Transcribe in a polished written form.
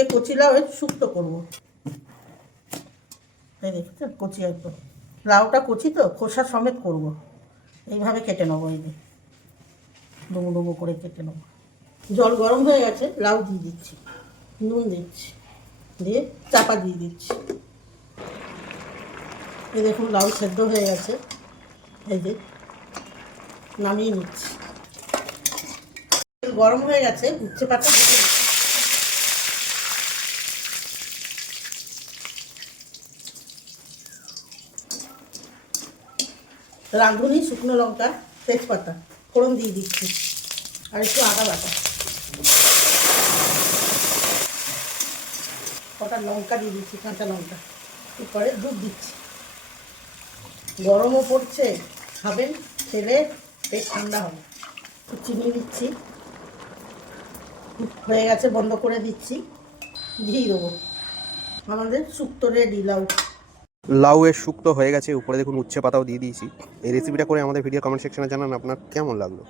আজকে কচি লাউ এর শুক্তো করবো। এই দেখছেন কচি একদম, লাউটা কচি তো খোসা সমেত করব। এইভাবে কেটে নেবো, এই যে ডুমো ডুমো করে কেটে নেবো। জল গরম হয়ে গেছে, লাউ দিয়ে দিচ্ছি, নুন দিচ্ছি, দিয়ে চাপা দিয়ে দিচ্ছি। এই দেখুন লাউ সেদ্ধ হয়ে গেছে, এই যে নামিয়ে নিচ্ছি। গরম হয়ে গেছে, উচ্ছে পাতা দিয়ে দিচ্ছি। রাঁধুনি, শুকনো লঙ্কা, তেজপাতা ফোড়ন দিয়ে দিচ্ছি, আর একটু আদা বাটা, কটা লঙ্কা দিয়ে দিচ্ছি, কাঁচা লঙ্কা। এরপরে দুধ দিচ্ছি। গরমও পড়ছে, খাবেন, খেলে পেট ঠান্ডা হবে। চিনি দিচ্ছি, হয়ে গেছে, বন্ধ করে দিচ্ছি। ঘি দেবো। আমাদের শুক্তো রেডি। লাউ এর শুক্তো হয়ে গেছে, উপরে দেখুন উচ্ছে পাতাও দিয়ে দিয়েছি। এই রেসিপিটা করে আমাদের ভিডিও কমেন্ট সেকশনে জানান আপনার কেমন লাগলো।